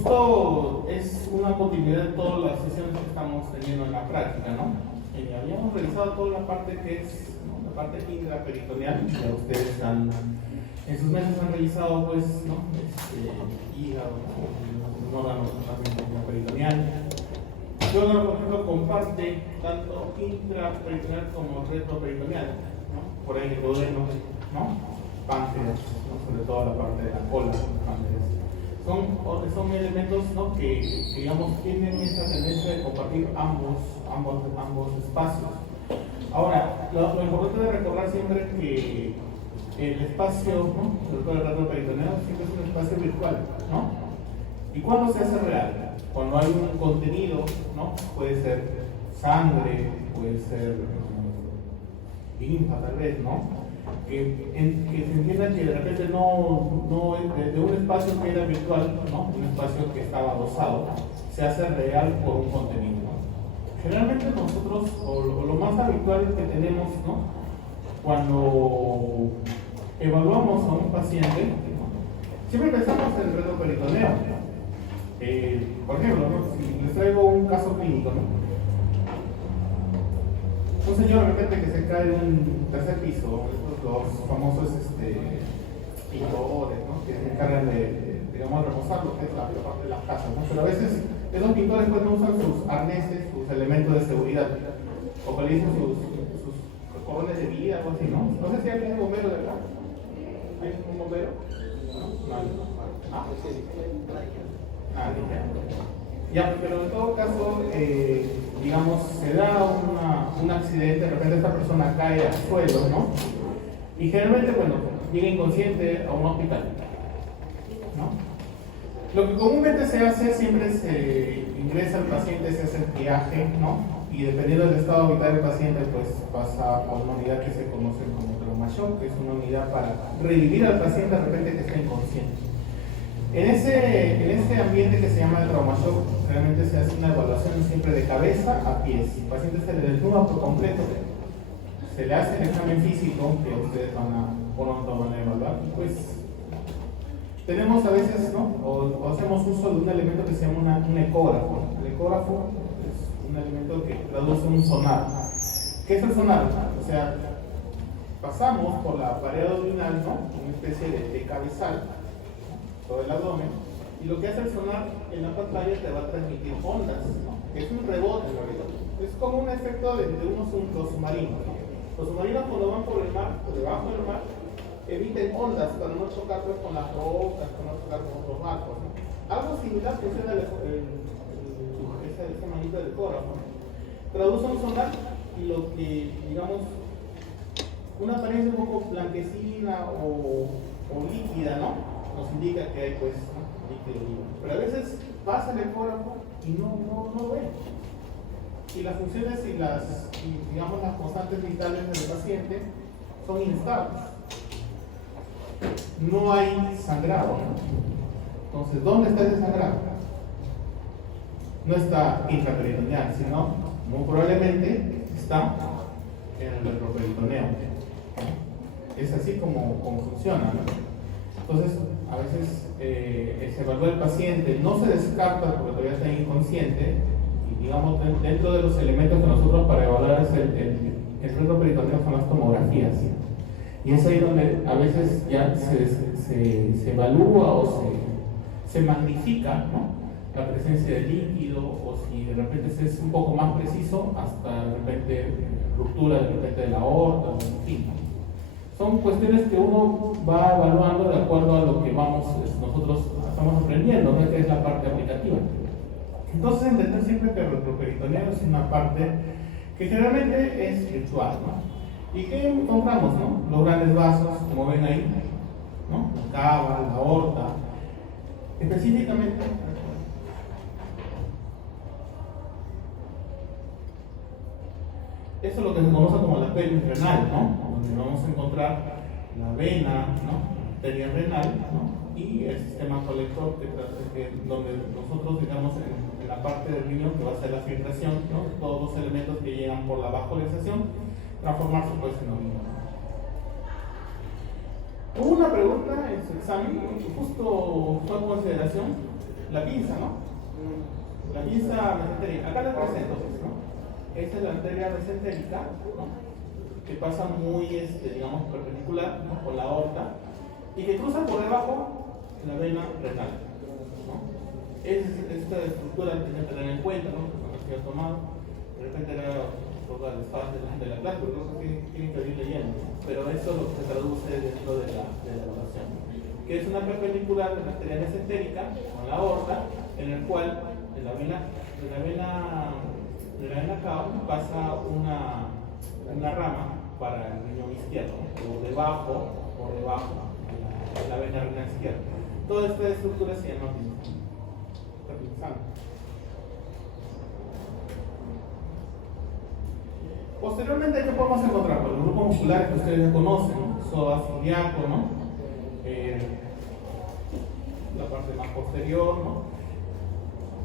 justo es una continuidad de todas las sesiones que estamos teniendo en la práctica, ¿no? Habíamos realizado toda la parte que es, ¿no?, la parte intraperitoneal. Ya ustedes en sus meses han realizado, pues, ¿no?, hígado, un órgano intraperitoneal. Yo, por ejemplo, comparte tanto intraperitoneal como retroperitoneal, ¿no? Por ahí el duodeno, ¿no? Páncreas, ¿no?, sobre todo la parte de la cola, páncreas. Son elementos, ¿no?, que digamos tienen esa tendencia de compartir ambos espacios. Ahora, lo importante de recordar siempre que el espacio, ¿no?, sobre todo el retroperitoneal, siempre es un espacio virtual, ¿no? ¿Y cuándo se hace real? Cuando hay un contenido, ¿no? Puede ser sangre, puede ser linfa, tal vez, ¿no? Que se entienda que de repente no de un espacio que era virtual, ¿no?, un espacio que estaba dosado, se hace real por un contenido, ¿no? Generalmente nosotros, o lo más habitual que tenemos, ¿no?, cuando evaluamos a un paciente, siempre pensamos en el retroperitoneo. Por ejemplo, ¿no?, si les traigo un caso clínico, ¿no?, un señor de repente que se cae de un tercer piso, los famosos pintores, ¿no?, que se encargan de digamos, remozar lo que es la parte de las casas, ¿no? Pero a veces esos pintores pues no usan sus arneses, sus elementos de seguridad, o utilizan sus cordones de vida, algo así, ¿no? No sé si hay un bombero de acá. ¿Hay un bombero? Ya, pero en todo caso, digamos, se da un accidente, de repente esta persona cae al suelo, ¿no? Y generalmente, bueno, llega inconsciente a un hospital, ¿no? Lo que comúnmente se hace, siempre se ingresa al paciente, se hace el triaje, ¿no? Y dependiendo del estado vital del paciente, pues pasa a una unidad que se conoce como trauma-shock, que es una unidad para revivir al paciente de repente que está inconsciente. En ese ambiente que se llama el trauma-shock, realmente se hace una evaluación siempre de cabeza a pies. El paciente se le desnuda por completo, se le hace el examen físico que ustedes van a evaluar, y pues tenemos a veces, ¿no?, o hacemos uso de un elemento que se llama un ecógrafo. El ecógrafo es un elemento que traduce un sonar. ¿Qué es el sonar? O sea, pasamos por la pared abdominal, ¿no?, una especie de cabezal, todo el abdomen, y lo que hace el sonar en la pantalla te va a transmitir ondas, ¿no?, que es un rebote en realidad. Es como un efecto de los submarinos, ¿no? Los submarinos, cuando van por el mar, por debajo del mar, eviten ondas para no chocar pues, con las rocas, para no chocar con otros barcos, ¿no? Algo similar funciona ese manito del ecógrafo, ¿no? Traduce un sonar, y lo que, digamos, una apariencia un poco blanquecina o líquida, ¿no?, nos indica que hay pues, ¿no?, líquido vivo. Pero a veces pasa el ecógrafo y no lo ve. Y las funciones y digamos las constantes vitales del paciente son inestables. No hay sangrado, ¿no? Entonces, ¿dónde está ese sangrado? No está intraperitoneal, sino muy probablemente está en el retroperitoneo. Es así como funciona, ¿no? Entonces, a veces se evalúa el paciente, no se descarta porque todavía está inconsciente, y digamos, dentro de los elementos que nosotros para evaluar es el retroperitoneo son las tomografías. Y es ahí donde a veces ya se evalúa o se magnifica, ¿no?, la presencia de líquido, o si de repente se es un poco más preciso, hasta de repente ruptura de la aorta, en fin. Son cuestiones que uno va evaluando de acuerdo a lo que nosotros estamos aprendiendo, ¿no?, que es la parte aplicativa. Entonces, entender siempre que el retroperitoneal es una parte que generalmente es virtual, ¿no? ¿Y qué encontramos, no? Los grandes vasos, como ven ahí, ¿no?, la cava, la aorta. Específicamente, eso es lo que se conoce como la pelvis renal, ¿no?, donde vamos a encontrar la vena, ¿no?, la arteria renal, ¿no?, y el sistema colector, donde nosotros, digamos, en la parte del riñón, que va a ser la filtración, ¿no?, todos los elementos que llegan por la vascularización, transformarse pues en orina. Hubo una pregunta en su examen que justo fue en consideración la pinza, ¿no? La pinza mesentérica. Acá les presento, ¿no? Esta es la arteria mesentérica, ¿no? Que pasa muy, digamos, perpendicular, ¿no? Con la aorta y que cruza por debajo la vena renal, ¿no? Esta estructura la tienen que tener en cuenta, ¿no? Que han tomado. De repente era todo el espacio de la clase, pero creo que tienen que ir leyendo, ¿no? Pero eso es lo que se traduce dentro de la evaluación, que es una perpendicular de la arteria mesentérica con la aorta, en el cual de la vena cava pasa una rama para el riñón izquierdo, por debajo de la vena renal izquierda. Toda esta estructura se llama pinzano. Posteriormente, ¿qué podemos encontrar? Pues los grupos musculares que ustedes ya conocen, ¿no? Psoas ilíaco, ¿no? La parte más posterior, ¿no?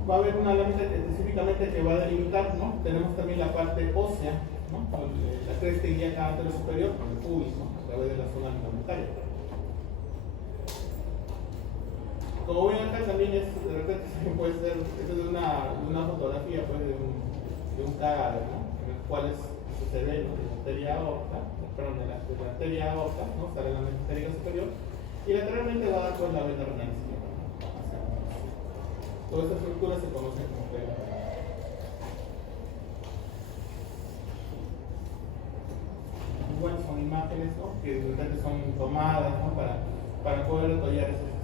Va a haber una lámina específicamente que va a delimitar, ¿no? Tenemos también la parte ósea, ¿no? La cresta ilíaca anterior superior con el pubis, ¿no? A través de la zona ligamentaria. Como ven acá también de repente puede ser, esto es de una fotografía pues, de un cadáver, ¿no? En el cual se ve, ¿no? La arteria aorta, perdón, de la arteria aorta, ¿no? Sale la mesentérica superior y lateralmente va a dar pues la vena renal izquierda, ¿no? Toda esta estructura se conoce como vena renal. Bueno, son imágenes, ¿no? Que de repente son tomadas, ¿no? para poder detallar esas estructuras.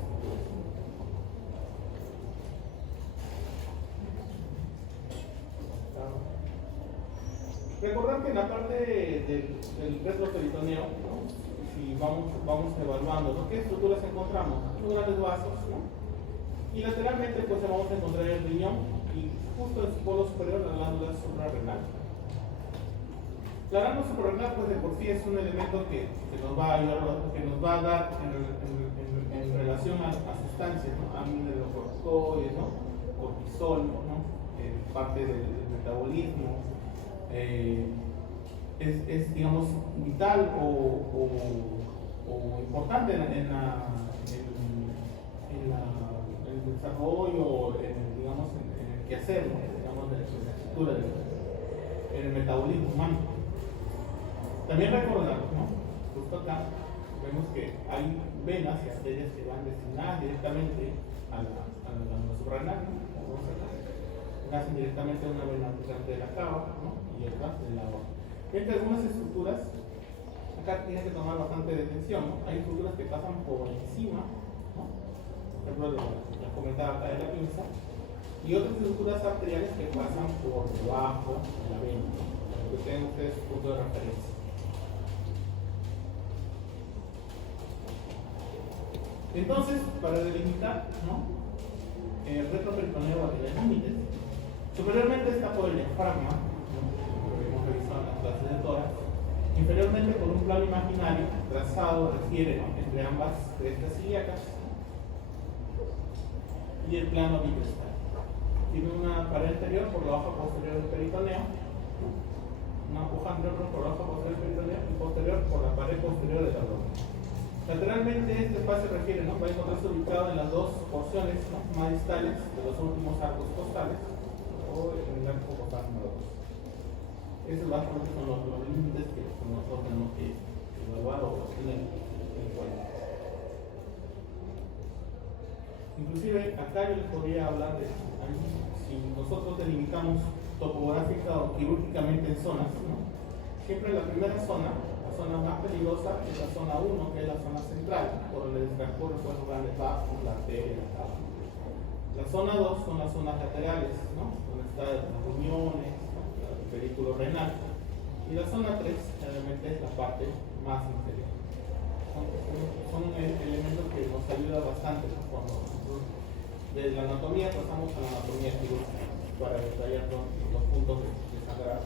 Recordar que en la parte del retroperitoneo, ¿no? Si vamos evaluando, ¿no? ¿Qué estructuras encontramos? Los grandes vasos, ¿no? Y lateralmente pues vamos a encontrar el riñón y justo en su polo superior la glándula suprarrenal. La glándula suprarrenal pues de por sí es un elemento que nos va a ayudar, que nos va a dar en relación a sustancias, ¿no? Aminoglucocorticoides, ¿no? Cortisol, ¿no? Parte del metabolismo. Es digamos vital o importante en el desarrollo, digamos en el quehacer, ¿no? Digamos de la estructura en el metabolismo humano. También recordar, ¿no? Justo acá vemos que hay venas y arterias que van destinadas directamente a la glándula suprarrenal, ¿no? Nacen directamente de una vena de la cava, ¿no? Y otra de la aorta. Entre algunas estructuras, acá tiene que tomar bastante atención, ¿no? Hay estructuras que pasan por encima, ¿no? Por ejemplo, la comentaba acá de la pinza, y otras estructuras arteriales que pasan por debajo de la vena, ¿no? Que tengan ustedes su punto de referencia. Entonces, para delimitar, ¿no? El retroperitoneo de los límites. Superiormente está por el diafragma, ¿no? Lo que hemos revisado en las clases de tórax. Inferiormente por un plano imaginario trazado refiere, ¿no? Entre ambas crestas ilíacas y el plano bicrestal. Tiene una pared anterior por la hoja posterior del peritoneo, una hoja anterior por la hoja posterior del peritoneo y posterior por la pared posterior del abdomen. Lateralmente este espacio refiere, ¿no? Va a encontrarse ubicado en las dos porciones, ¿no? Más distales de los últimos arcos costales o en el arco costal número 2. Esos básicamente son los límites que nosotros tenemos que evaluar o tener en cuenta. Inclusive acá yo les podría hablar de si nosotros delimitamos topográfica o quirúrgicamente en zonas, ¿no? Siempre la primera zona, la zona más peligrosa, es la zona 1, que es la zona central, por donde transcurren pues, los grandes vasos, la arteria, la cava. La zona 2 son las zonas laterales, ¿no? Donde están los riñones, ¿no? El pedículo renal. Y la zona 3 generalmente es la parte más inferior. Son elementos que nos ayudan bastante, ¿no? Cuando de la anatomía pasamos a la anatomía quirúrgica para detallar los puntos de sangrado.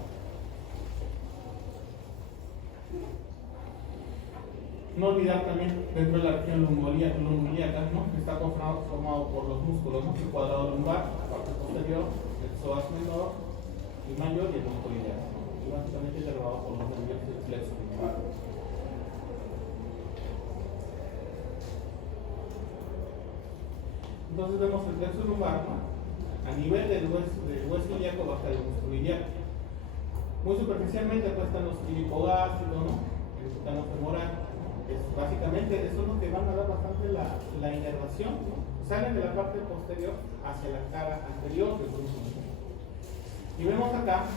No olvidar también dentro de la región lumbalíaca, ¿no? Que está formado por los músculos, ¿no? El cuadrado lumbar, la parte posterior, el psoas menor y mayor y el músculo ilíaco, ¿no? Y básicamente derivado por los nervios del plexo lumbar. Entonces vemos el plexo lumbar, ¿no? A nivel del hueso ilíaco bajo el músculo ilíaco. Muy superficialmente pues están los ilipogástridos, ¿no? El tuétano femoral. Básicamente son los que van a dar bastante la inervación, ¿no? Salen de la parte posterior hacia la cara anterior del músculo. Y vemos acá,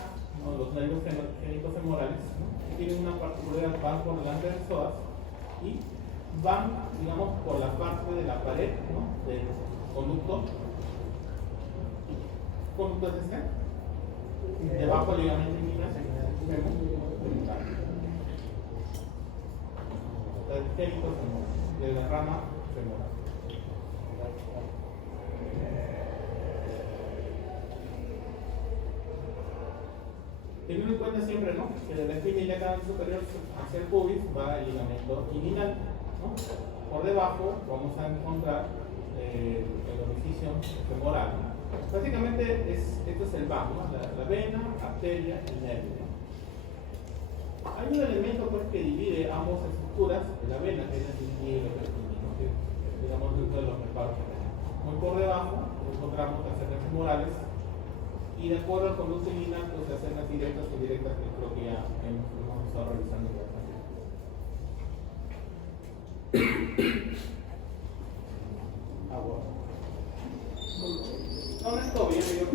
¿no?, los nervios genitofemorales, ¿no?, que tienen una particularidad, van por delante del psoas y van, digamos, por la parte de la pared, ¿no?, del conducto SC, debajo del ligamento inguinal, vemos el genitofemoral, de la rama femoral. Teniendo en cuenta siempre, ¿no?, que de la espina ilíaca superior hacia el pubis va el ligamento inguinal, ¿no? Por debajo vamos a encontrar el orificio femoral, ¿no? Básicamente esto es el bajo, ¿no?, la vena, arteria y nervio, ¿no? Hay un elemento pues que divide ambas estructuras de la vena, que es el líquido peritoneal, ¿no?, que digamos dentro de los repartos. Muy por debajo encontramos las arterias femorales. Y de acuerdo al conducto inguinal, pues las cenas directas o indirectas, que creo que ya hemos estado realizando bastante. Agua. No, no es todo bien, digo.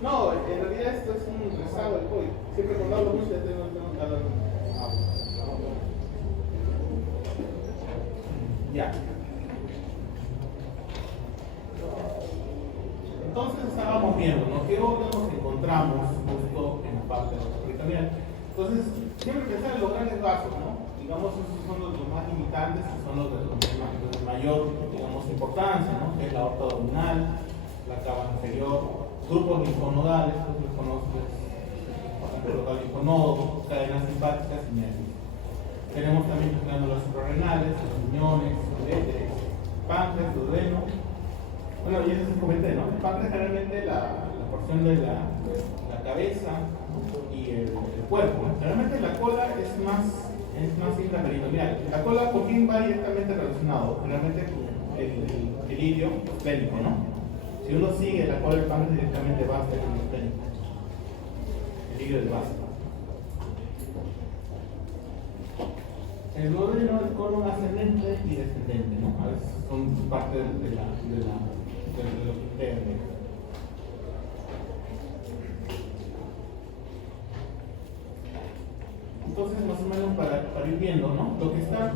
No, en realidad esto es un rezago del COVID. Siempre cuando hablo mucho, tengo que hablar agua. Ya. Entonces estábamos viendo, ¿no?, qué órganos encontramos justo en la parte peritoneal. Entonces, siempre pensar en los grandes vasos, ¿no? Digamos, esos son los más limitantes, que son los de mayor, digamos, importancia, ¿no?, que es la aorta abdominal, la cava inferior, grupos linfonodales, los linfonodos, linfonodos, cadenas simpáticas y nervios. Tenemos también glándulas suprarrenales, los riñones, uréteres, páncreas, duodeno. Bueno, y eso se comenté, ¿no? El páncreas generalmente la porción de la cabeza y el cuerpo. Generalmente la cola es más intraperitoneal. La cola, ¿por qué va directamente relacionado? Generalmente con el ilio esplénico, ¿no? Si uno sigue la cola del páncreas, directamente va hasta el ilio esplénico, el ilio del vaso. El duodeno es colon ascendente y descendente, ¿no? A veces son parte de lo que interno. Entonces, más o menos para ir viendo, ¿no?, lo que está acá,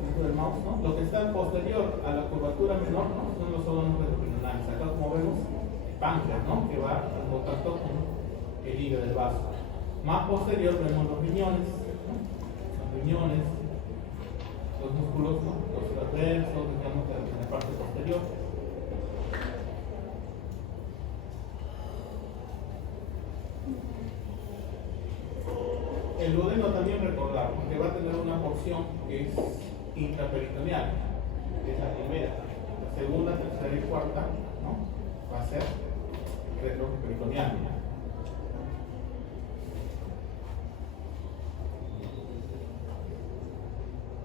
dentro del mouse, ¿no?, lo que está posterior a la curvatura menor, ¿no?, son los órganos retroperonales. Acá, como vemos, el páncreas, ¿no?, que va en contacto con el hígado del vaso. Más posterior vemos los riñones, ¿no?, los músculos, ¿no?, los transversos, digamos, en la parte posterior. El duodeno también recordar que va a tener una porción que es intraperitoneal, que es la primera. La segunda, tercera y cuarta, ¿no?, va a ser retroperitoneal.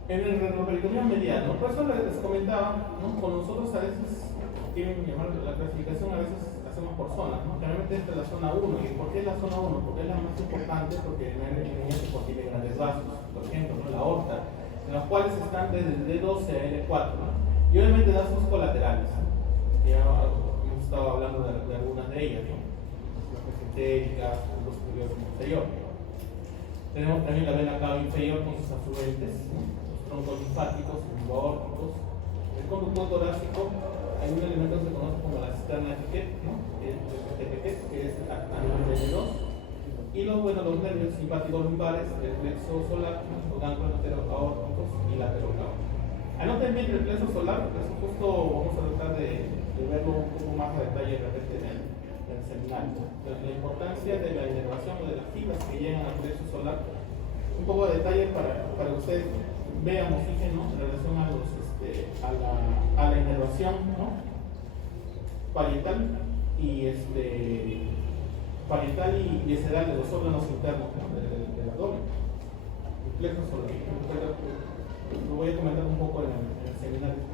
En el retroperitoneal mediano, por eso les comentaba, ¿no?, con nosotros a veces quieren llamar la clasificación, a veces hacemos por zonas, ¿no? Generalmente esta es la zona 1. ¿Y por qué es la zona 1? Porque es la más importante, porque en el niño contiene grandes vasos, por ejemplo, ¿no?, la aorta, en los cuales están desde el D12 a L4, ¿no?, y obviamente vasos colaterales. Ya hemos estado hablando de algunas de ellas, ¿no?, las mesentéricas, los superior y inferior. Tenemos también la vena cava inferior con sus afluentes, ¿no?, los troncos linfáticos, los aórticos, el conducto torácico. Hay un elemento que se conoce como la cisterna Piquet, ¿no?, que es a nivel de N2, y los nervios simpáticos lumbares, el plexo solar, los ganglios aórticos y la perocava. Anoten bien el plexo solar, porque eso justo vamos a tratar de verlo un poco más a detalle de repente en el seminario. La importancia de la inervación o de las fibras que llegan al plexo solar, un poco de detalle para que ustedes vean o fijen, ¿no?, en relación a la inervación, ¿no?, parietal y visceral de los órganos internos, ¿no?, del abdomen. El plexo solar. Lo voy a comentar un poco en el seminario.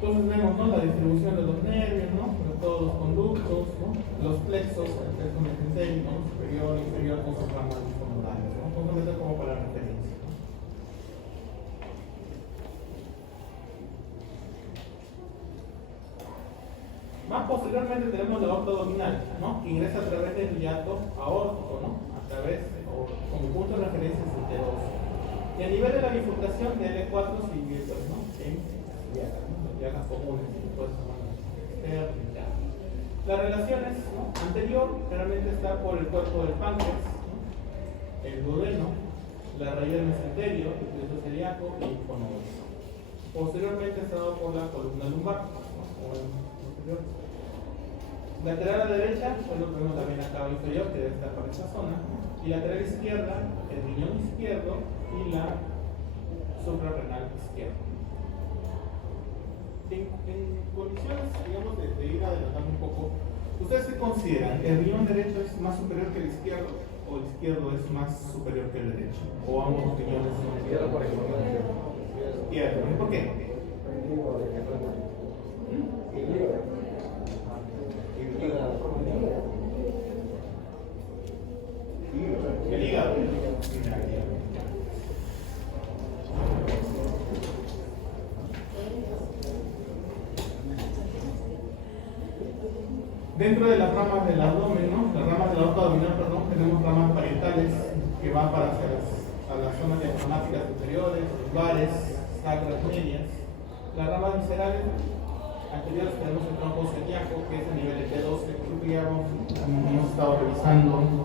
Entonces vemos, ¿no?, la distribución de los nervios, ¿no?, de todos los conductos, ¿no?, los plexos, el plexo mesentérico, ¿no?, superior, inferior, con sus ramas discomunales, ¿no? Entonces como para referencia, ¿no? Más posteriormente tenemos la aorta abdominal, ¿no?, que ingresa a través del hiato aórtico, ¿no?, a través, o como punto de referencia es el T2. Y a nivel de la bifurcación de L4 se invierte, ¿no?, en llagas comunes, las relaciones, ¿no?, anterior generalmente está por el cuerpo del páncreas, ¿no?, el duodeno, la raíz del mesenterio, el plexo celíaco y el cono. Posteriormente está dado por la columna lumbar, ¿no?, como el anterior. Lateral a la derecha, bueno, tenemos la vena cava inferior que debe estar por esta zona, y lateral izquierda, el riñón izquierdo y la suprarrenal izquierda. En condiciones, digamos, de ir adelantando un poco, ¿ustedes qué consideran? ¿El riñón derecho es más superior que el izquierdo o el izquierdo es más superior que el derecho? ¿O ambos riñones son izquierdo? Izquierdo. ¿Y por qué? El hígado. Dentro de las ramas del abdomen, ¿no?, las ramas de la aorta abdominal, perdón, tenemos ramas parietales que van para hacia las zonas diafragmáticas superiores, lumbares, sacras medias. Las ramas viscerales anteriores tenemos el tronco celíaco, que es a nivel de T12, que ya hemos estado revisando.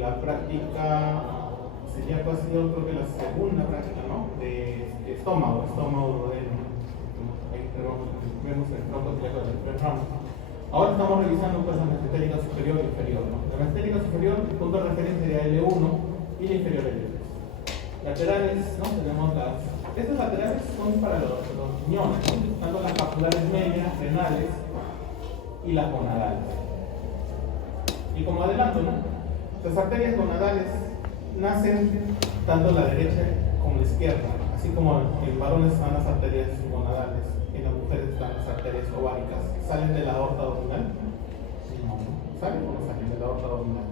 La práctica celíaco ha sido, creo que la segunda práctica, ¿no?, de estómago duodeno. Ahí vemos el tronco celíaco de las tres ramas. Ahora estamos revisando, pues, la mesentérica superior y inferior, ¿no? La mesentérica superior, el punto de referencia sería L1 y la inferior L3. Laterales, ¿no?, tenemos estas laterales son para los riñones, ¿no?, tanto las capsulares medias, renales y las gonadales. Y como adelanto, ¿no?, las arterias gonadales nacen tanto la derecha como la izquierda, así como en varones están las arterias gonadales, en las mujeres están las arterias ováricas. ¿Salen de la aorta abdominal? No, ¿salen o no salen de la aorta abdominal?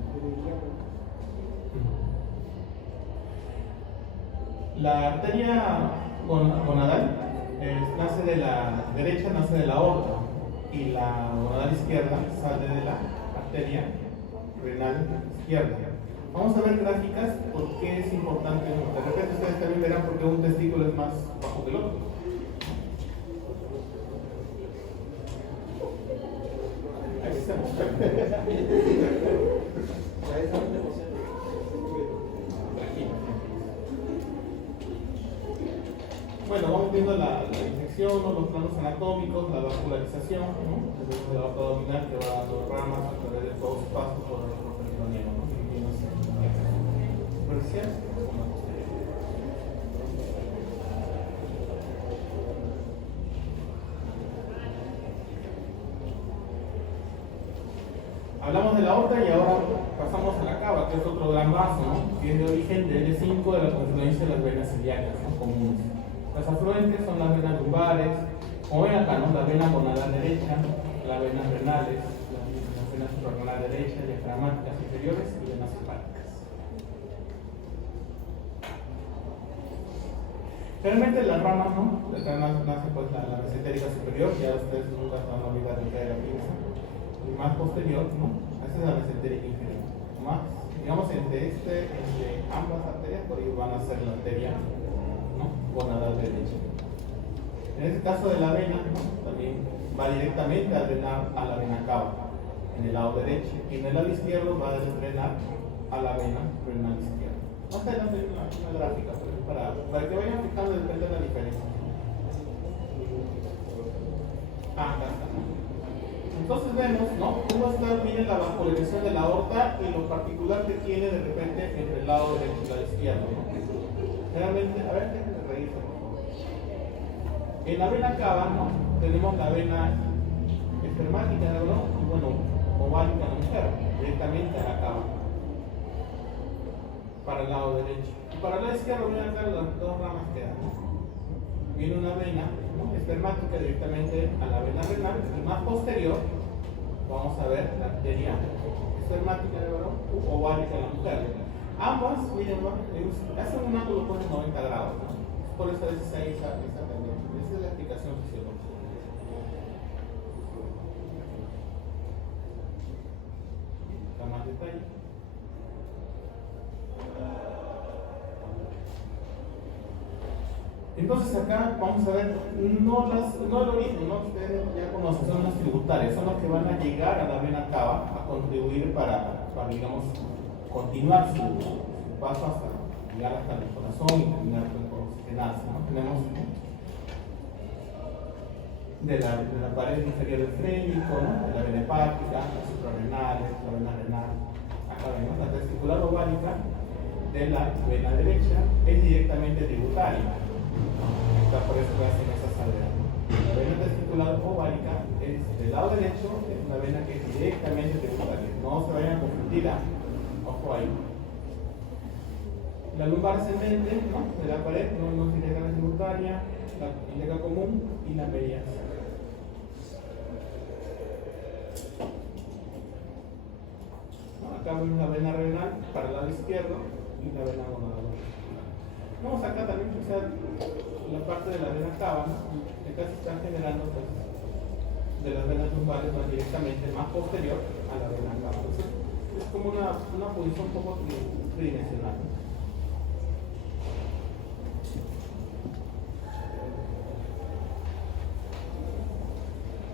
La arteria gonadal nace de la derecha, nace de la aorta, y la gonadal izquierda sale de la arteria renal izquierda. Vamos a ver gráficas porque es importante. De repente ustedes también verán por qué un testículo es más bajo que el otro. Ahí estamos. Bueno, vamos viendo la infección, los planos anatómicos, la vascularización, ¿no?, desde la aorta abdominal que va dando ramas a través de todos los pasos por el peritoneum, ¿no?, hablamos de la aorta y ahora pasamos a la cava, que es otro gran vaso, ¿no?, que es de origen de L5 de la confluencia de las venas ilíacas, ¿no?, comunes. Las afluentes son las venas lumbares, como ven acá, ¿no?, la vena gonadal derecha, las venas renales, las venas suprarrenal derecha, diafragmáticas inferiores y venas hepáticas. Realmente las ramas, ¿no?, nace pues la mesentérica superior, ya ustedes nunca se van a olvidar de que era la pinza, y más posterior, ¿no?, esa es la mesentérica inferior. Más, digamos, entre ambas arterias, por ahí van a ser la arteria, ¿no?, gonadal derecha. En este caso de la vena, ¿no?, también va directamente a drenar a la vena cava en el lado derecho, y en el lado izquierdo va a drenar a la vena renal izquierda. Más adelante hay una gráfica para que vayan fijando de repente la diferencia. Acá está. Entonces vemos, ¿no?, cómo está bien la vascularización de la aorta y lo particular que tiene de repente entre el lado derecho y el lado izquierdo, ¿no? Realmente, a ver, déjenme reírse, por favor. En la vena cava, ¿no?, tenemos la vena espermática, ¿no?, y bueno, ovárica en la mujer, directamente a la cava. para el lado derecho. Y para el lado izquierdo vienen acá las dos ramas que dan, ¿no? Viene una vena, ¿no?, espermática directamente a la vena renal, y más posterior vamos a ver la arteria espermática de varón u ovárica de la mujer. Ambas, miren, hacen un ángulo pues, de 90 grados, ¿no? Por eso a veces hay esa tendencia. Esa es la explicación fisiológica. Para más detalle. Entonces acá vamos a ver, no el origen, ¿no? Ustedes ya conocen, son las tributarias, son los que van a llegar a la vena cava a contribuir para digamos, continuar su paso hasta llegar hasta el corazón y terminar con oxigenarse, ¿no? Tenemos de la pared inferior del frénico, ¿no?, de la vena hepática, las suprarrenales, la vena renal. Acá vemos la testicular ovárica de la vena derecha, es directamente tributaria. Por eso que hacen esa salvedad. La vena testicular ovárica es del lado derecho, es una vena que es directamente tributaria. No se vayan a confundir, ojo ahí. La lumbar ascendente, ¿no?, de la pared, no es directamente tributaria, la ilíaca común y la media. Acá vemos la vena renal para el lado izquierdo y la vena gonadal. Vamos acá también, o sea, la parte de la vena cava, ¿no?, que acá se está generando pues, de las venas lumbares más directamente, más posterior a la vena cava. Entonces, es como una posición un poco tridimensional, ¿no?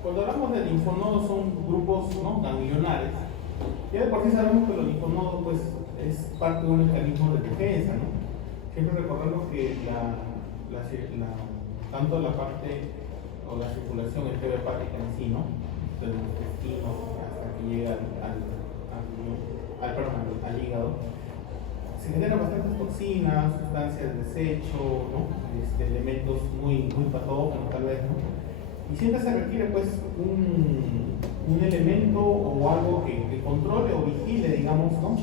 Cuando hablamos de linfonodos son grupos, ¿no?, ganglionares. Ya de por sí sabemos que los linfonodos pues, es parte de un mecanismo de defensa, ¿no? Siempre recordemos que tanto la parte o la circulación hepática en sí, ¿no?, desde los intestinos hasta que llega al hígado, se generan bastantes toxinas, sustancias de desecho, ¿no?, elementos muy patógenos tal vez, ¿no? Y siempre se requiere pues un elemento o algo que controle o vigile, digamos, ¿no?,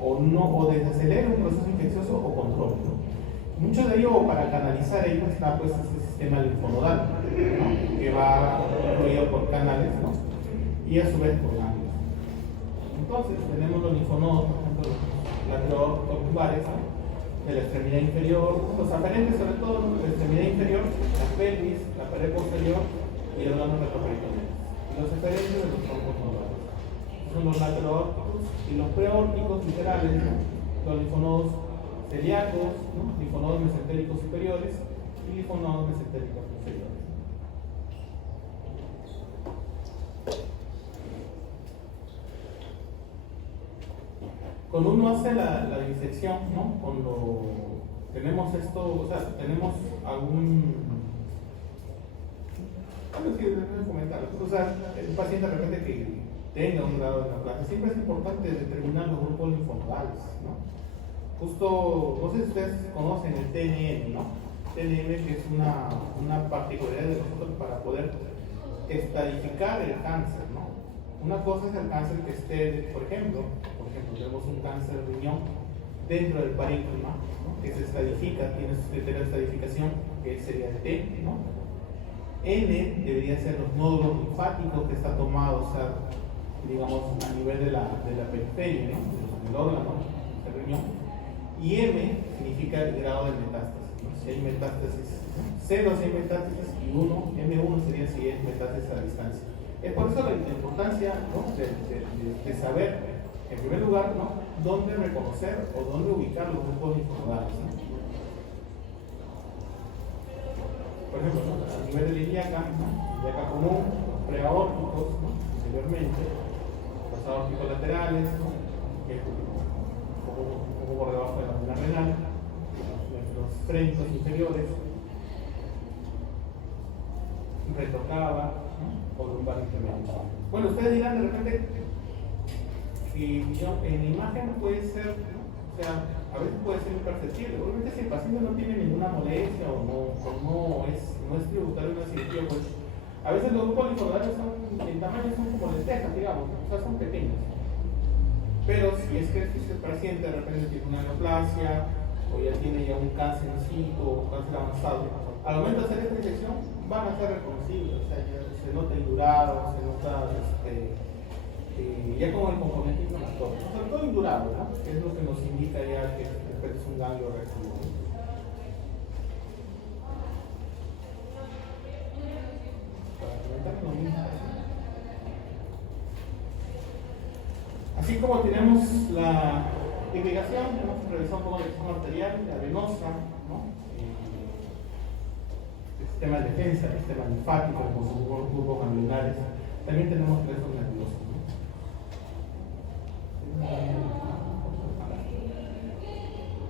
o desacelere un proceso infeccioso o controle, ¿no? Mucho de ello, para canalizar ello, está pues este sistema linfonodal, ¿no?, que va incluido por canales, ¿no?, y a su vez por ganglios. Entonces tenemos los linfonodos, por ejemplo, los laterocolumbares, ¿no?, de la extremidad inferior, los aferentes sobre todo, ¿no?, de la extremidad inferior, la pelvis, la pared posterior y el órgano retroperitoneal. Y los eferentes de los troncos nodales son los lateroórticos y los preórticos laterales, ¿no?, los linfonodos celíacos, ¿no?, linfonodos mesentéricos superiores y linfonodos mesentéricos posteriores. Cuando uno hace la disección, ¿no?, cuando tenemos esto, o sea, tenemos o sea, un paciente de repente que tenga un grado de neoplasia, siempre es importante determinar los grupos linfonodales, ¿no? Justo, no sé si ustedes conocen el TNM, ¿no? TNM, que es una particularidad de nosotros para poder estadificar el cáncer, ¿no? Una cosa es el cáncer que esté, por ejemplo, tenemos un cáncer de riñón dentro del parénquima, ¿no?, que se estadifica, tiene sus criterios de estadificación, que sería el T, ¿no? N debería ser los nódulos linfáticos que está tomado, o sea, digamos, a nivel de la periferia, ¿no?, del órgano, del riñón. Y M significa el grado de metástasis, ¿no? Si hay metástasis, 0 si hay metástasis, y 1, M1 sería si es metástasis a distancia. Es por eso la importancia, ¿no?, de saber, en primer lugar, ¿no?, dónde reconocer o dónde ubicar los grupos linfonodales, ¿no? Por ejemplo, ¿no?, a nivel de la ilíaca, ¿no?, ilíaca común, los preaórticos, ¿no?, anteriormente, los aórticos laterales, ¿no?, que es un poco por debajo de la vena renal, los frénicos inferiores, retrocava, ¿no?, o lumbar intermedio. Bueno, ustedes dirán de repente, en imagen puede ser, ¿no?, o sea, a veces puede ser imperceptible. Obviamente, si el paciente no tiene ninguna molestia o no es tributario de una cirugía, pues a veces los grupos linfonodales en tamaño son como lentejas, digamos, ¿no?, o sea, son pequeños. Pero si es que este paciente de repente tiene una neoplasia o ya tiene ya un cáncer en situ o cáncer avanzado, al momento de hacer esta inyección van a ser reconocibles, o sea, ya se nota indurado, se nota ya como el componente inflamatorio, sobre todo indurado, ¿no? Que es lo que nos indica ya que de repente es un ganglio reactivo. Así como tenemos la irrigación, hemos revisado un poco la presión arterial, la venosa, ¿no? El sistema de defensa, el sistema linfático, con sus grupos ganglionares. También tenemos restos nerviosos, ¿no?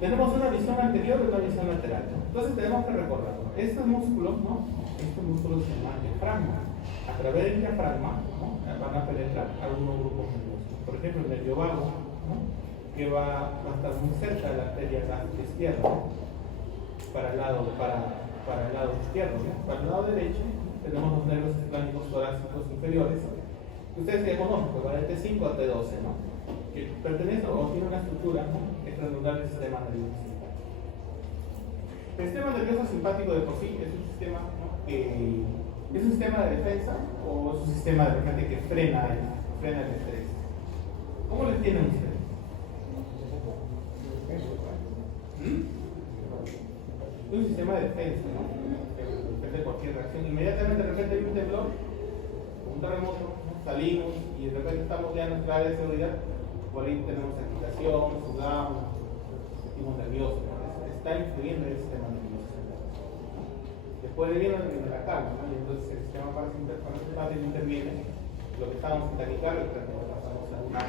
Tenemos una visión anterior y una visión lateral, ¿no? Entonces tenemos que recordarlo. Estos músculos, ¿no? Estos músculos se llaman diafragma. A través del diafragma, ¿no? Van a penetrar algunos grupos nerviosos. Por ejemplo, el nervio vago, ¿no? Que va a estar muy cerca de la arteria izquierda, ¿no? Para el lado izquierdo, ¿no? Para el lado derecho tenemos los nervios esplánicos torácicos inferiores, que ustedes ya conocen, pues va de T5 a T12, ¿no? Que pertenece o tiene una estructura, ¿no? Extracelular del sistema nervioso simpático. El sistema nervioso simpático de por sí es un sistema, ¿no? ¿Es un sistema de defensa o es un sistema de repente que frena el estrés? ¿Cómo lo entienden ustedes? Es un sistema de defensa, ¿no? Depende de cualquier reacción. Inmediatamente de repente hay un temblor, un terremoto, ¿no? Salimos y de repente estamos ya en nuestra área de seguridad. Por ahí tenemos agitación, sudamos, nos sentimos nerviosos, ¿no? Está influyendo el sistema nervioso. Después de viene la calma, ¿no? Y entonces el sistema parasimpático interviene, lo que estábamos en taquicardia, pasamos a una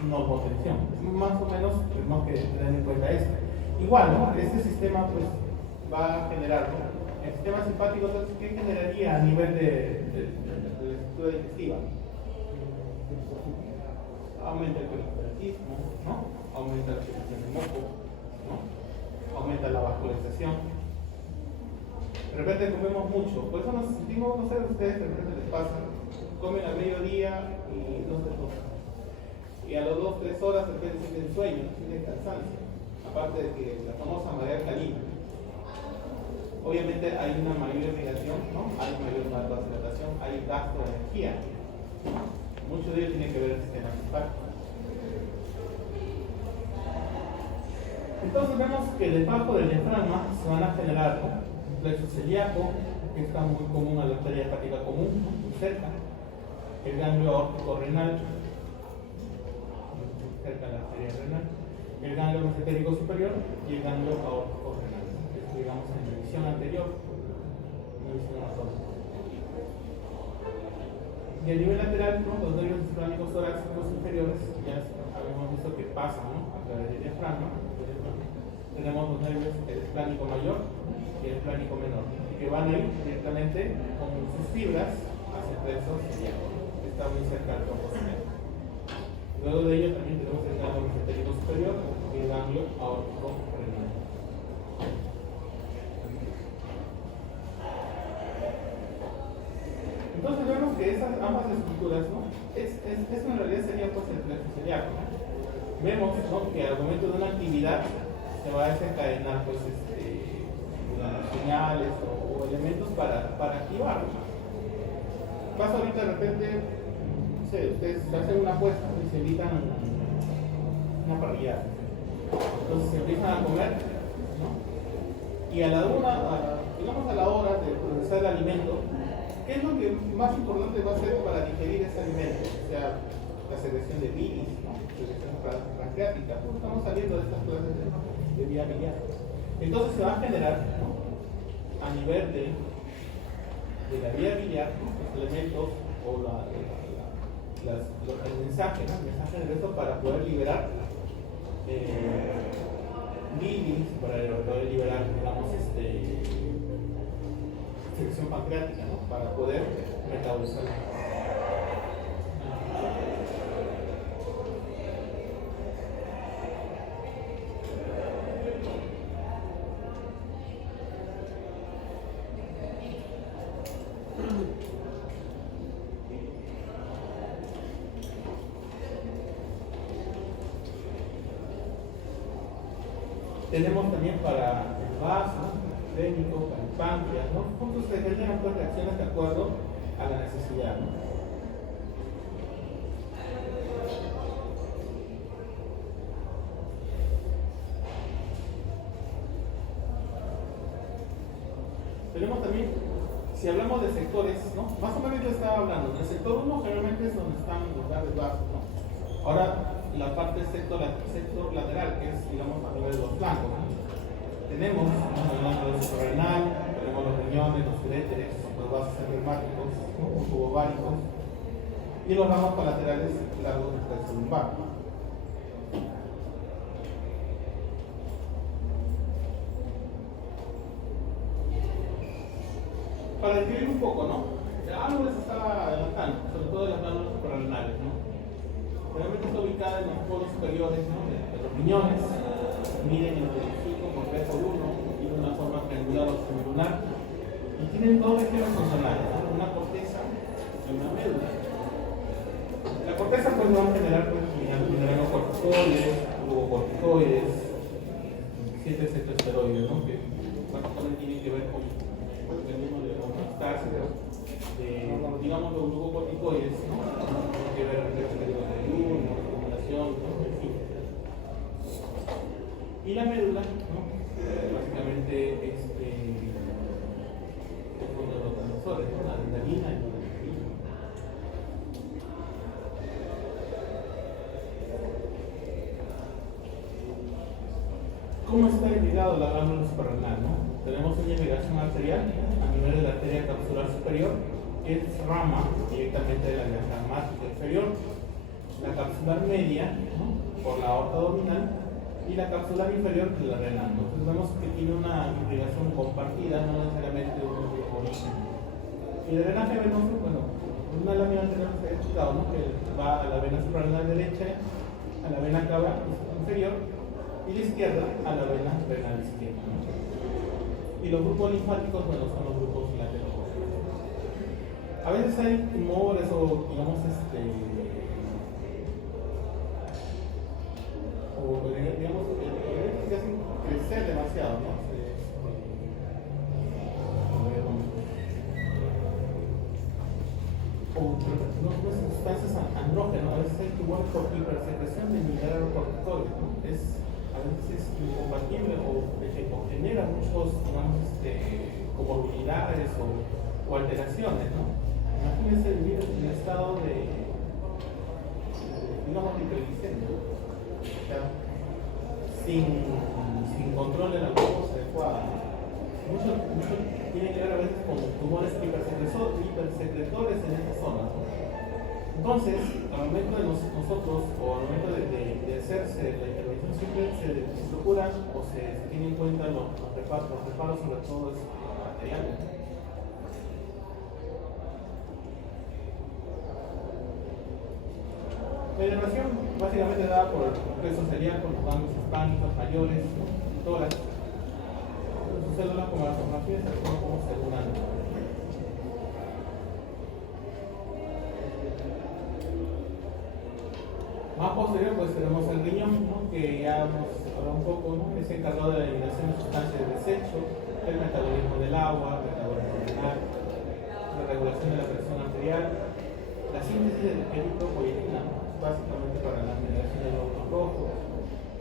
normotensión. Más o menos tenemos que tener en cuenta esto. Igual, ¿no? Este sistema pues va a generar, ¿no? El sistema simpático, entonces, ¿qué generaría a nivel de la estructura digestiva? Aumenta el peristaltismo, ¿no? Aumenta la secreción de moco, ¿no? Aumenta la vascularización. De repente comemos mucho, por eso nos sentimos, no sé, ustedes de repente les pasa, comen al mediodía y no se tocan. Y a las 2-3 horas de repente sienten sueño, sienten cansancio, aparte de que la famosa marea alcalina. Obviamente hay una mayor irrigación, ¿no? Hay mayor vasodilatación, hay gasto de energía. Mucho de ello tiene que ver el sistema simpático. Entonces vemos que debajo del diafragma se van a generar, ¿no? Un plexo celíaco, que está muy común a la arteria hepática común, ¿no? Muy cerca. El ganglio aórtico renal, cerca de la arteria renal. El ganglio mesentérico superior y el ganglio aórtico renal. Esto, digamos, en la visión anterior, una visión atómica. Y a nivel lateral, ¿no? Los nervios esplánicos torácicos inferiores, ya habíamos visto que pasan, ¿no? A través del diafragma. Tenemos los nervios, el esplánico mayor y el esplánico menor, que van a ir directamente con sus fibras hacia el plexo celíaco, que está muy cerca del tronco cerebral. Luego de ello también tenemos el ganglio mesentérico superior y el ganglio aórtico renal. Entonces vemos que esas ambas estructuras, ¿no? Eso en realidad sería pues el plexo celíaco, ¿no? Vemos, ¿no? Que al momento de una actividad se va a desencadenar pues señales o elementos para activarlo. Pasa ahorita de repente, no sé, ustedes hacen una apuesta y se invitan una parrillada. Entonces se empiezan a comer, ¿no? Y digamos a la hora de procesar el alimento, ¿qué es lo que más importante va a ser para digerir ese alimento? O sea, la secreción de bilis, ¿no? Secreción pancreática. Pues estamos saliendo de estas clases de vía biliar. Entonces se va a generar, ¿no? A nivel de la vía biliar, ¿no? Los elementos o el mensaje, ¿no? El mensaje nervioso para poder liberar bilis, para poder liberar, digamos, secreción pancreática, ¿no? Para poder metabolizar. Tenemos también para el vaso, el técnico, para el páncreas, ¿no? Juntos se generan pues, reacciones de acuerdo a la necesidad, ¿no? Tenemos también, si hablamos de sectores, ¿no? Más o menos yo estaba hablando, el sector 1 generalmente es donde están los gases bajos, ¿no? Ahora, la parte sector lateral, que es, digamos, a nivel de los flancos, ¿no? Tenemos el suprarrenal, tenemos los riñones, los uréteres, los vasos endermáticos, los subováricos, y los ramos colaterales largos del plexo lumbar. Para describir un poco, ¿no? Algo les estaba adelantando, sobre todo las glándulas suprarrenales, ¿no? Realmente está ubicada en los polos superiores, ¿no? de los riñones, miden en el hocico por 3x1, tiene una forma triangular o semilunar, y tienen dos regiones funcionales, ¿no? Una corteza y una médula. La corteza pues va a generar mineralocorticoides, glucocorticoides, 7 cetoesteroides, ¿no? Que básicamente tienen que ver con el mecanismo de homeostasis, digamos los glucocorticoides, ¿no? Tienen que ver con el mecanismo de ayuno, acumulación, ¿no? En fin. Y la médula, ¿no? Básicamente es uno de los transmisores, ¿no? La adrenalina y la adrenalina. ¿Cómo está irrigado la glándula suprarrenal, no? Tenemos una irrigación arterial a nivel de la arteria capsular superior, que es rama directamente de la diafragmática inferior, la capsular media, ¿no? Por la aorta abdominal, y la capsular inferior de la renal. Entonces vemos que tiene una irrigación compartida, no necesariamente de un mismo origen. Y el drenaje venoso, bueno, una lámina anterior que he explicado, ¿no? Que va a la vena suprarrenal derecha, a la vena cava inferior, y la izquierda a la vena renal izquierda, ¿no? Y los grupos linfáticos, bueno, son los grupos laterales. A veces hay tumores o, digamos, digamos, que hacen crecer demasiado, ¿no? O sustancias andrógenas, a veces hay tumores por hipersecreción de mineralocorticoides, ¿no? A veces es incompatible o genera muchos, digamos, comorbilidades o alteraciones, ¿no? Imagínense vivir en un estado de digamos, hiperglicemia, o sea, sin control de la glucosa adecuada. Mucho tiene que ver a veces con tumores hipersecretores en esta zona, ¿no? Entonces, al momento de nosotros, o al momento de hacerse la intervención, siempre se procura o se tiene en cuenta los reparos sobre todo materiales. La inervación básicamente dada por el complejo celíaco, los ganglios hispánicos mayores, todas sus células como las tomografías se actúan como segurando. Más posterior pues tenemos el riñón, ¿no? Que ya hemos hablado un poco, ¿no? Es encargado de la eliminación de sustancias de desecho, el metabolismo del agua, el metabolismo renal, la regulación de la presión arterial, la síntesis del eritropoyetina, ¿no? Básicamente para la generación de glóbulos rojos,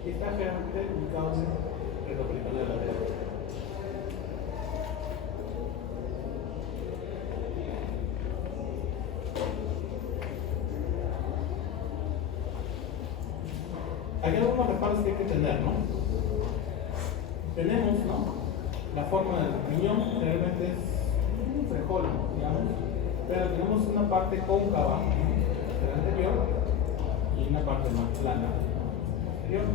y está generalmente ubicado en el retroperitoneal lateral. Hay algunos reparos que hay que tener, ¿no? Tenemos, ¿no? La forma del riñón generalmente es un frijol, digamos, pero tenemos una parte cóncava, ¿no? Del anterior y una parte más plana posterior.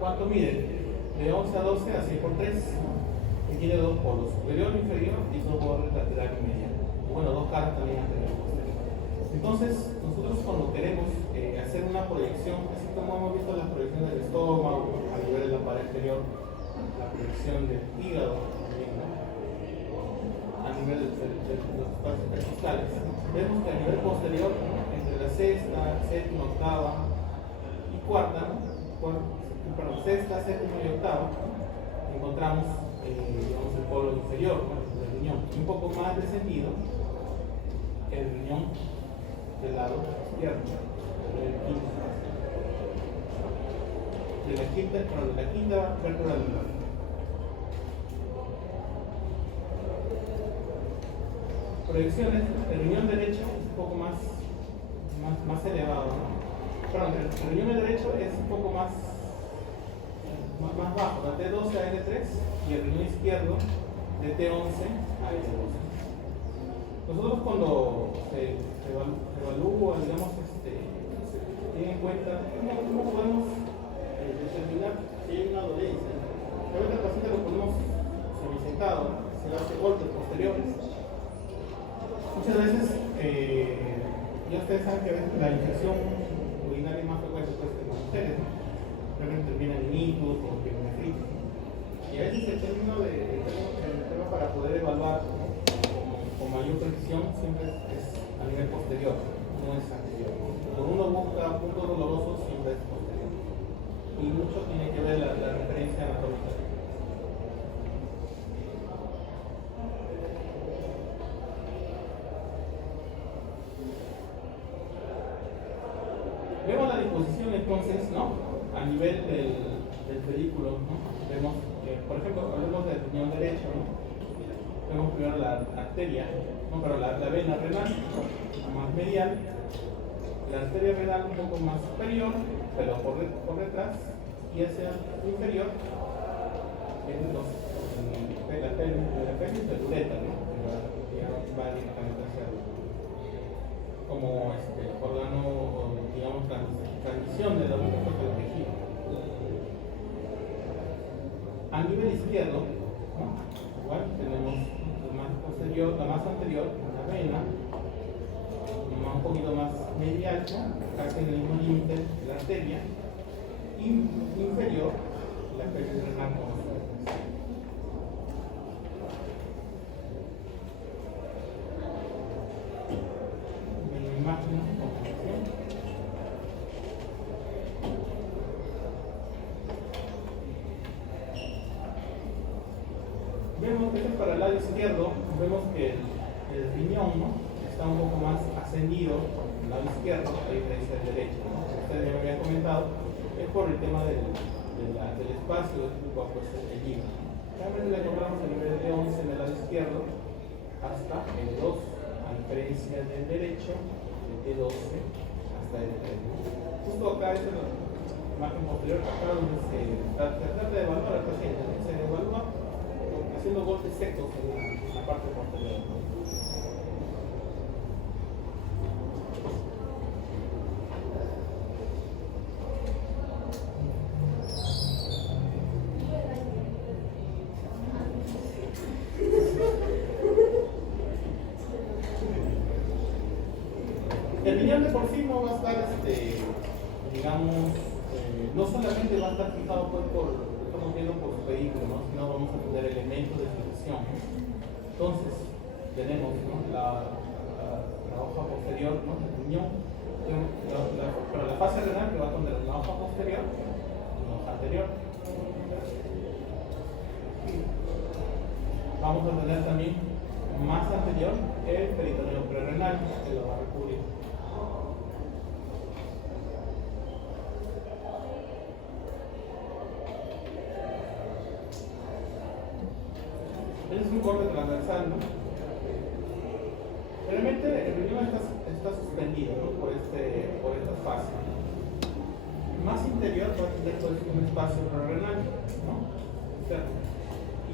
¿Cuánto mide? De 11 a 12 a 100 por 3, ¿no? Y tiene dos polos, superior e inferior, y dos bordes lateral y medial. Bueno, dos caras también anterior y posterior. Entonces, nosotros cuando queremos hacer una proyección, así como hemos visto las proyecciones del estómago, a nivel de la pared exterior, la proyección del hígado también, ¿no? A nivel de los espacios intercostales. Vemos que a nivel posterior, ¿no? Entre la sexta, séptima, octava y cuarta, ¿no? Sexta, séptima y octava, ¿no? Encontramos digamos, el polo inferior, ¿no? El riñón, un poco más descendido, el riñón del lado izquierdo, de la quinta vértebra anular. Proyecciones, el riñón derecho es un poco más elevado, ¿no? Perdón, el riñón derecho es un poco más bajo, de T12 a L3, y el riñón izquierdo de T11 a L12. Nosotros cuando se evalúa, digamos, se tiene en cuenta cómo podemos determinar si hay una dolencia. Realmente al paciente lo ponemos semisentado, se le hace golpes posteriores. Muchas veces, ya ustedes saben que a veces la infección urinaria es más frecuente pues, en las mujeres, ¿no? Realmente termina en ictus o en nefritis. Y a veces el tema para poder evaluar, ¿no? con mayor precisión siempre es a nivel posterior, no es anterior. Cuando uno busca puntos dolorosos siempre es posterior. Y mucho tiene que ver la referencia anatómica. Vemos la disposición entonces, ¿no? A nivel del pedículo, ¿no? Vemos, por ejemplo, hablemos del riñón derecho, ¿no? Vemos primero la arteria, no, pero la vena renal, más medial, la arteria renal un poco más superior, pero por detrás, y hacia inferior, la pelvis del uretra, ¿no? Que va directamente hacia como órgano, digamos, transmisión de la última del tejido. A nivel izquierdo, ¿no? Igual tenemos la más anterior, la vena, un poquito más medial, ¿no? Casi en el mismo límite de la arteria, y inferior, la pelvis renal como vemos que para el lado izquierdo, vemos que el riñón, ¿no? Está un poco más ascendido por el lado izquierdo, a diferencia del derecho, ¿no? Ustedes ya me habían comentado, es por el tema del espacio del pues, el hígado, ¿no? Realmente le encontramos a nivel de 11 en el lado izquierdo hasta el 2, a diferencia del derecho, de 12 hasta el 3. Justo acá es la imagen posterior, acá donde se trata de evaluar al paciente, ¿no? Se evalúa haciendo golpes secos en la parte posterior. El riñón de por sí no va a estar, digamos, no solamente va a estar fijado pues, estamos viendo por su vehículo, ¿no? Sino vamos a tener elementos de fijación. Entonces, tenemos, ¿no? la hoja posterior, ¿no? Del riñón, pero la fase renal que va a tener la hoja posterior y la hoja anterior. Vamos a tener también más anterior el peritoneo prerrenal que lo va a recubrir. Es un corte transversal, ¿no? Realmente el riñón está suspendido, ¿no? por esta fase. Más interior va a tener un espacio prerrenal, ¿no?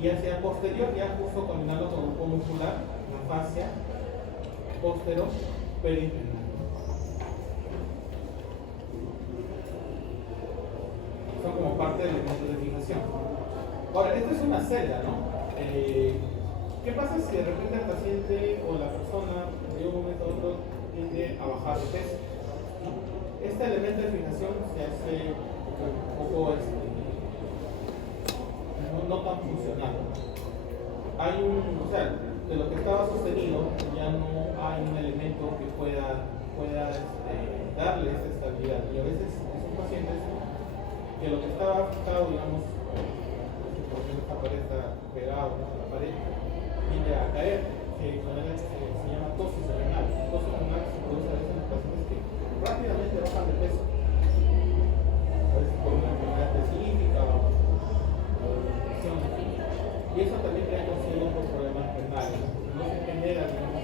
Y hacia posterior, ya justo caminando con un grupo muscular, la fascia postero perirenal. Son como parte del elemento de fijación. Ahora, esta es una celda, ¿no? ¿Qué pasa si de repente el paciente o la persona de un momento a otro tiende a bajar de peso? Este elemento de fijación se hace un poco no tan funcional. O sea, de lo que estaba sostenido ya no hay un elemento que pueda darle esa estabilidad. Y a veces son pacientes que lo que estaba fijado, digamos, por ejemplo, esta pared está pegado, ¿no?, a la pared, tiende a caer, que se llama tosis renal. Tosis renal se produce a veces en los pacientes que rápidamente bajan de peso, a veces por una enfermedad específica o infección, y eso también trae consigo por problemas renales. No se genera, digamos,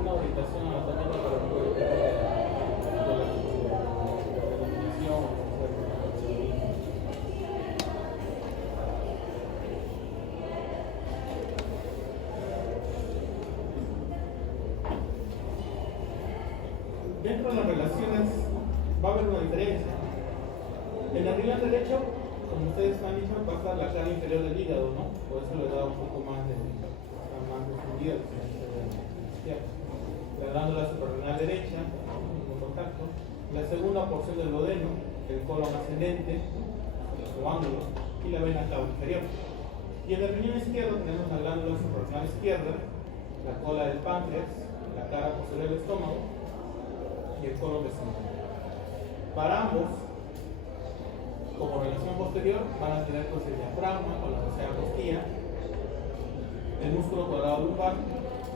una orientación anatómica para poder de la iluminación. Dentro de las relaciones va a haber una diferencia. En el riñón derecho, como ustedes han dicho, pasa la cara inferior del hígado, ¿no? Por eso le da un poco más de profundidad. La glándula suprarrenal derecha, en contacto. La segunda porción del duodeno, el colon ascendente, los ángulos, y la vena cava inferior. Y en el riñón izquierdo tenemos la glándula suprarrenal izquierda, la cola del páncreas, la cara posterior del estómago y el colon descendente. Para ambos, como relación posterior, van a tener pues el diafragma con la fascia costilla, el músculo cuadrado lumbar,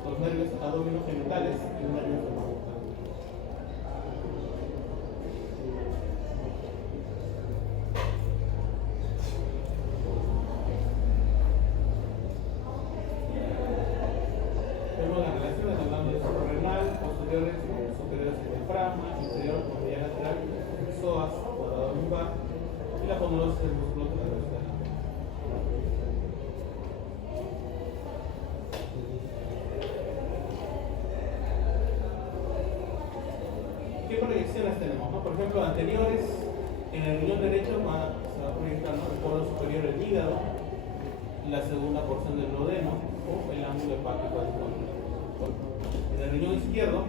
los nervios abdominogenitales y un nervio femoral. Vemos las relaciones de la glándula suprarrenal, posteriores y superiores al diafragma, inferior cordillera lateral, psoas, cuadrado lumbar, y la ponderosa del músculo transversal. ¿Qué proyecciones tenemos, no? Por ejemplo, anteriores, en el riñón derecho se va a proyectar, ¿no?, el polo superior del hígado, la segunda porción del duodeno o el ángulo hepático del colon. En el riñón izquierdo,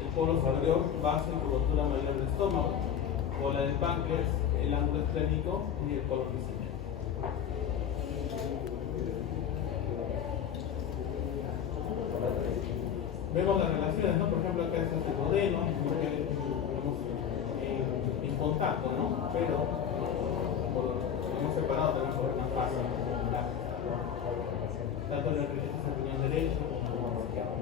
el polo superior, base y curvatura mayor del estómago, cola del páncreas, el ángulo esplénico y el colon distal. Vemos las relaciones, ¿no? Por ejemplo, acá está el duodeno, porque tenemos en contacto, ¿no? Pero hemos separado también por una fase, tanto en el riñón derecho como en el riñón izquierdo.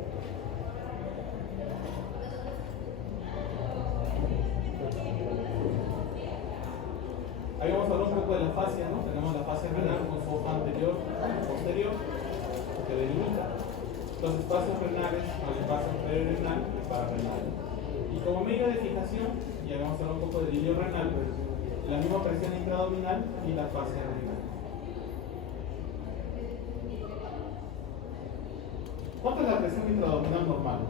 Ahí vamos a hablar un poco de la fascia, ¿no? Tenemos la fascia renal con su hoja anterior y posterior, que delimita los espacios renales al espacio perirenal y pararrenal. Y como medio de fijación, ya vamos a hablar un poco del hilio renal, la misma presión intraabdominal y la fascia renal. ¿Cuánto es la presión intraabdominal normal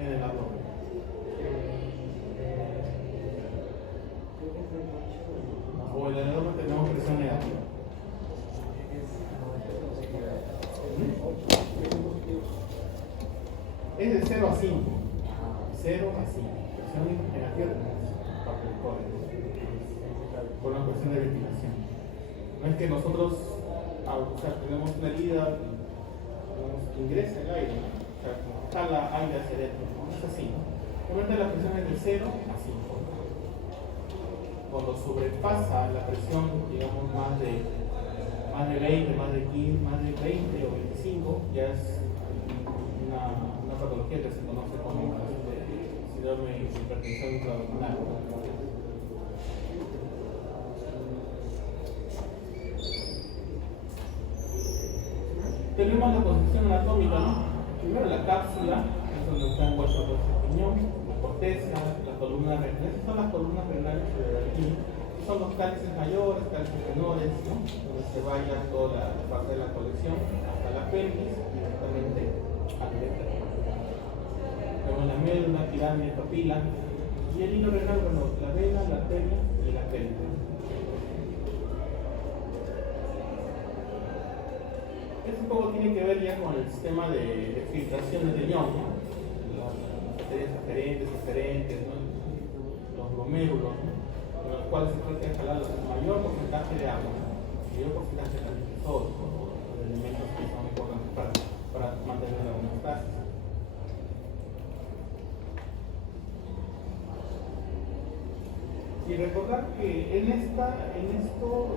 en el abdomen? O en el abdomen tenemos presión negativa. Es de 0 a 5. 0 a 5. Presión negativa por una cuestión de ventilación. No es que nosotros, o sea, tenemos una herida, ingresa el aire, ¿no? O sea, jala aire hacia adentro, ¿no? Es así, ¿no? Realmente la presión es de 0 a 5. Cuando sobrepasa la presión, digamos, más de 20, más de 15, más de 20 o 25, ya es una patología que se conoce como síndrome de hipertensión intraabdominal. Tenemos la posición anatómica, ¿no? Primero la cápsula, que es donde está envuelto el riñón, la corteza, la columna renal. Estas son las columnas renales de aquí. Son los cálices mayores, cálices menores, ¿no? Donde se vaya toda la parte de la colección hasta la pelvis, directamente al útero. Vemos la médula, pirámide, papila. Y el hilo renal, bueno, la vena, la arteria y la pelvis. Esto un poco tiene que ver ya con el sistema de filtración del riñón, ¿no? Las arterias aferentes, ¿no? Los glomérulos, ¿no? en los cuales se puede jalar el mayor porcentaje de agua, mayor porcentaje de sodio o de elementos que son importantes para mantener la homeostasis. Y recordar que en esto,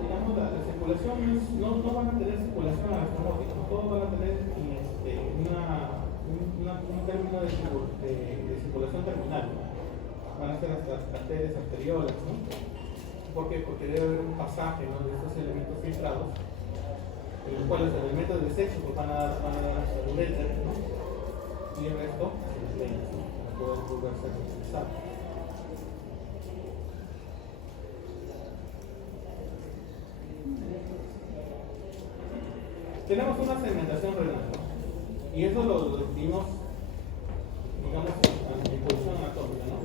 digamos, la circulación no van a tener circulación anatomótica, todos van a tener un término de circulación terminal, ¿no? Van a ser las arterias arteriolas, ¿no? ¿Por qué? Porque debe haber un pasaje, ¿no?, de estos elementos filtrados, en los cuales los elementos de desecho pues, van a dar hacia el uréter, ¿no? Y el resto se les venas, ¿no?, para poder volverse a utilizar. Tenemos una segmentación renal, ¿no? Y eso lo definimos, digamos, en posición anatómica, ¿no?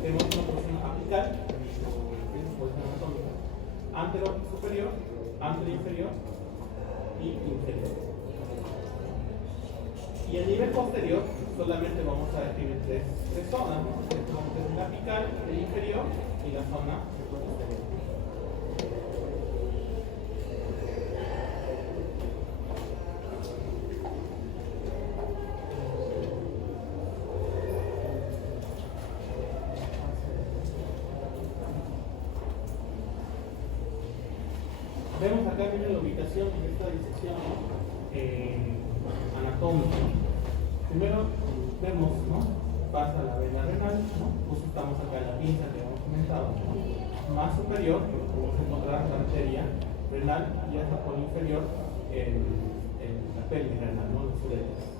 Tenemos una posición apical, en posición anatómica, antero superior, antero inferior y inferior. Y a nivel posterior solamente vamos a definir tres zonas, ¿no? El apical, el inferior y la zona posterior. Vemos acá viene la ubicación en esta disección anatómica. Primero vemos, ¿no?, pasa la vena renal, ¿no? Justo estamos acá en la pinza que hemos comentado, ¿no? Más superior, vamos a encontrar la arteria renal y hasta por inferior la pelvis renal, ¿no?, los uréteres.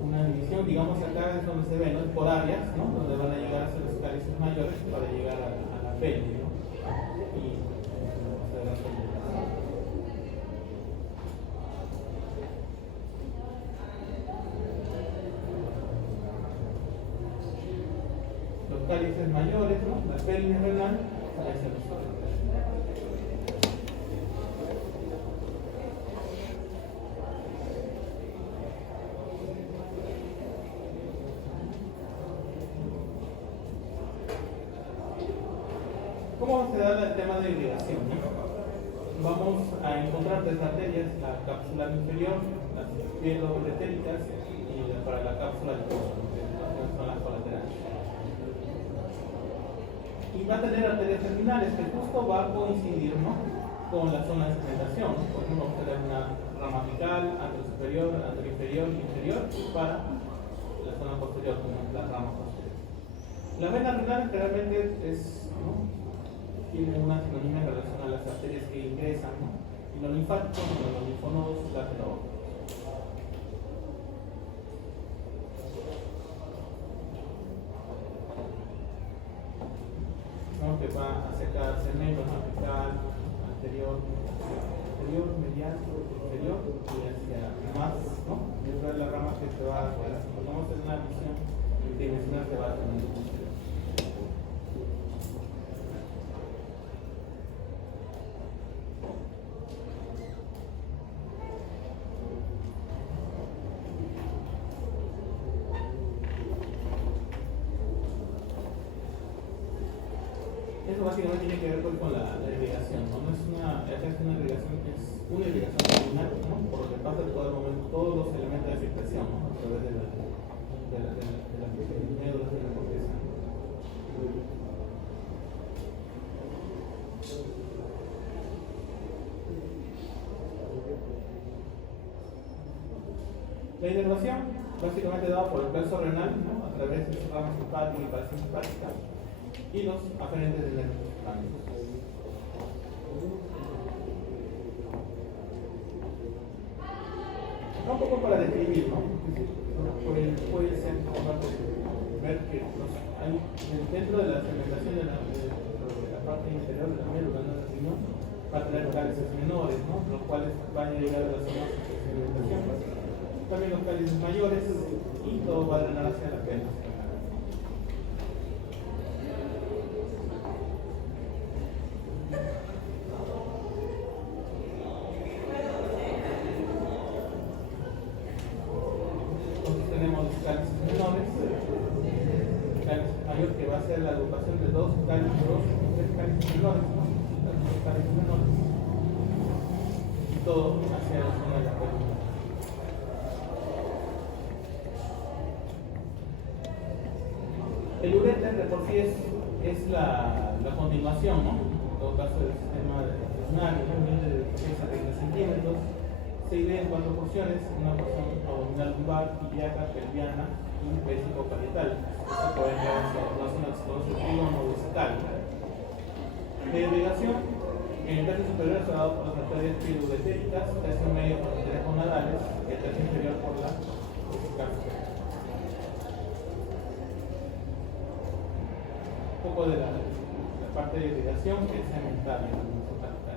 Una división, digamos, acá es donde se ve, ¿no?, por áreas, ¿no?, donde van a llegar a ser los cálices mayores para llegar a la pelvis, ¿no? Y los cálices mayores, ¿no?, la pelvis renal, hacia los órganos. ¿Cómo se da el tema de irrigación, ¿no? Vamos a encontrar tres arterias, la cápsula inferior, las pielobretéricas y para la cápsula liposa, que son las colaterales. Y va a tener arterias terminales que justo va a coincidir, ¿no?, con la zona de segmentación. Por ejemplo, vamos a tener una rama apical, anterosuperior, anteroinferior y inferior, y para la zona posterior, como la rama posterior. La vena renal generalmente tiene una sinonimia en relación a las arterias que ingresan, ¿no?, y los linfáticos, los linfonodos laterales. ¿No?, que va hacia cada segmento apical, anterior, medial, inferior y hacia más, ¿no?, dentro de la rama que se va a hacer. Vamos a hacer una visión dimensional que va a tener. Eso básicamente tiene que ver con la irrigación, ¿no? No es una irrigación que es una irrigación terminal, ¿no?, por lo que pasa de todos los elementos de filtración, ¿no?, a través de las médulas de la corteza. La inervación básicamente dada por el verso renal, ¿no?, a través de su rama simpática y parasimpática, y los aferentes del nervio simpático. Un poco para describir, ¿no?, puede ser ver que dentro de la segmentación de la parte inferior de la médula, ¿no?, del riñón, va a tener cálices menores, ¿no?, los cuales van a llegar a la zona de segmentación. También los cálices mayores y todo va a drenar hacia la pelvis. menores, ¿no? Los pares menores. Y todo hacia la zona de la columna. El uréter de por sí es la continuación, ¿no? En todo caso, del sistema urinario, ¿no? Mide de 6 a 30 centímetros. Se divide en 4 porciones: una porción abdominal lumbar, ilíaca, pelviana y vesico-parietal. Esto puede llegar hacia la zona que se conoce trígono vesical. De irrigación, en el tercio superior está dado por las arterias piloudetéricas, tercio medio por las arterias gonadales y el tercio inferior por la vesical. Un poco de la parte de irrigación que es semental en el total.